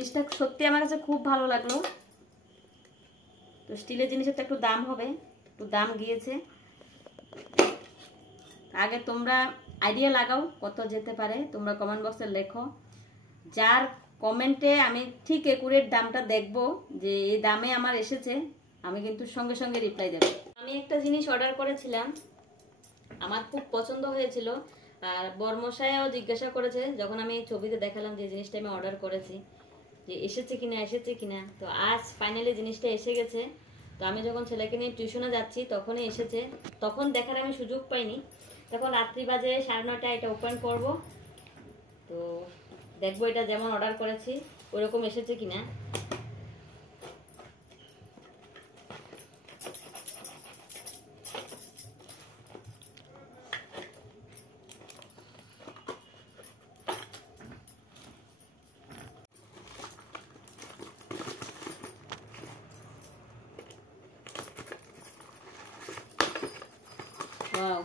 জিনিসটা সত্যি আমার কাছে খুব ভালো লাগলো। তো স্টিলের জিনিসের তো একটু দাম হবে, একটু দাম গিয়েছে। আগে তোমরা আইডিয়া লাগাও কত যেতে পারে, তোমরা কমেন্ট বক্সে লেখো। যার কমেন্টে আমি ঠিক একুরেট দামটা দেখব যে এই দামে আমার এসেছে, আমি কিন্তু সঙ্গে সঙ্গে রিপ্লাই দেব। আমি একটা জিনিস অর্ডার করেছিলাম, আমার খুব পছন্দ হয়েছিল, আর বর্মশাইও জিজ্ঞাসা করেছে যখন আমি ছবিতে দেখালাম যে জিনিসটা আমি অর্ডার করেছি যে এসেছে কিনা। তো আজ ফাইনালি জিনিসটা এসে গেছে। তো আমি যখন ছেলেকে নিয়ে টিউশনে যাচ্ছি তখনই এসেছে, তখন দেখার আমি সুযোগ পাইনি। তখন রাত্রি বাজে 9:30, এটা ওপেন করব। তো দেখবো এটা যেমন অর্ডার করেছি ওরকম এসেছে কিনা। ওয়াও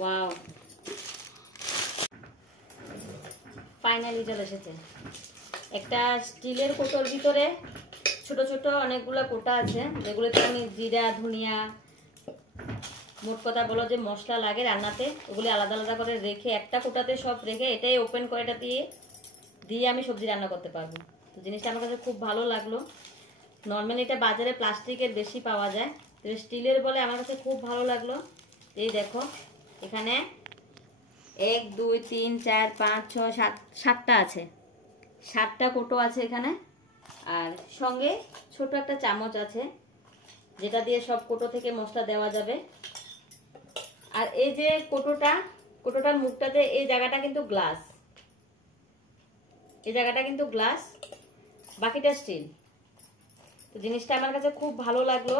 ওয়াও, ফাইনালি চলে এসেছে। একটা স্টিলের কোটোর ভিতরে ছোট ছোট অনেকগুলো কোটা আছে, যেগুলোতে আমি জিরা, ধনিয়া, মোট কথা বলো যে মশলা লাগে রান্নাতে, ওগুলি আলাদা আলাদা করে রেখে একটা কোটাতে সব রেখে এটাই ওপেন করে এটা দিয়ে আমি সবজি রান্না করতে পারবো। তো জিনিসটা আমার কাছে খুব ভালো লাগলো। নর্মালি এটা বাজারে প্লাস্টিকের বেশি পাওয়া যায়, তো স্টিলের বলে আমার কাছে খুব ভালো লাগলো। এই দেখো এখানে 1 2 3 4 5 6 7 7টা আছে, 7টা কোটো আছে এখানে। আর সঙ্গে ছোট একটা চামচ আছে যেটা দিয়ে সব কোটো থেকে মশলা দেওয়া যাবে। আর এই যে কোটোটার মুখটাতে এই জায়গাটা কিন্তু গ্লাস, এই জায়গাটা কিন্তু গ্লাস, বাকিটা স্টিল। তো জিনিসটা আমার কাছে খুব ভালো লাগলো।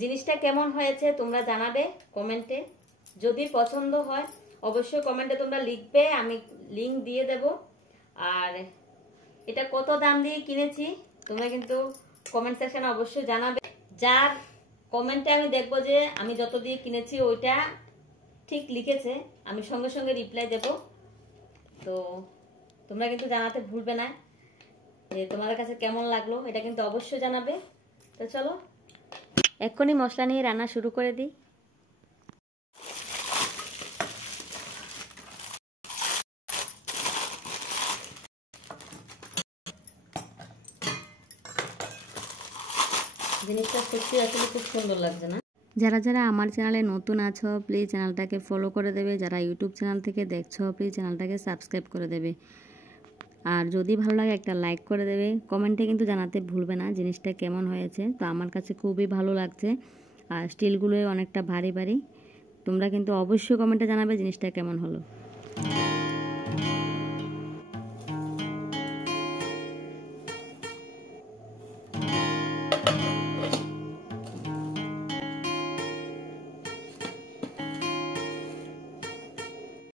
জিনিসটা কেমন হয়েছে তোমরা জানাবে কমেন্টে। যদি পছন্দ হয় অবশ্যই কমেন্টে তোমরা লিখবে, আমি লিংক দিয়ে দেব। আর এটা কত দাম দিয়ে কিনেছি তোমরা কিন্তু কমেন্ট সেকশনে অবশ্যই জানাবে। যার কমেন্টে আমি দেখব যে আমি যত দিয়ে কিনেছি ওইটা ঠিক লিখেছে, আমি সঙ্গে সঙ্গে রিপ্লাই দেব। তো তোমরা কিন্তু জানাতে ভুলবে না যে তোমাদের কাছে কেমন লাগলো, এটা কিন্তু অবশ্যই জানাবে। তো চলো এক্ষুনি মশলা নিয়ে রান্না শুরু করে দিই। জিনিসটা সত্যি আসলে খুব সুন্দর লাগছে না? যারা যারা আমার চ্যানেলে নতুন আছো প্লিজ চ্যানেলটাকে ফলো করে দেবে, যারা ইউটিউব চ্যানেল থেকে দেখছো প্লিজ চ্যানেলটাকে সাবস্ক্রাইব করে দেবে। আর যদি ভালো লাগে একটা লাইক করে দেবে। কমেন্টে কিন্তু জানাতে ভুলবে না জিনিসটা কেমন হয়েছে। তো আমার কাছে খুবই ভালো লাগছে, আর স্টিলগুলো অনেকটা ভারী ভারী। তোমরা কিন্তু অবশ্যই কমেন্টে জানাবে জিনিসটা কেমন হলো।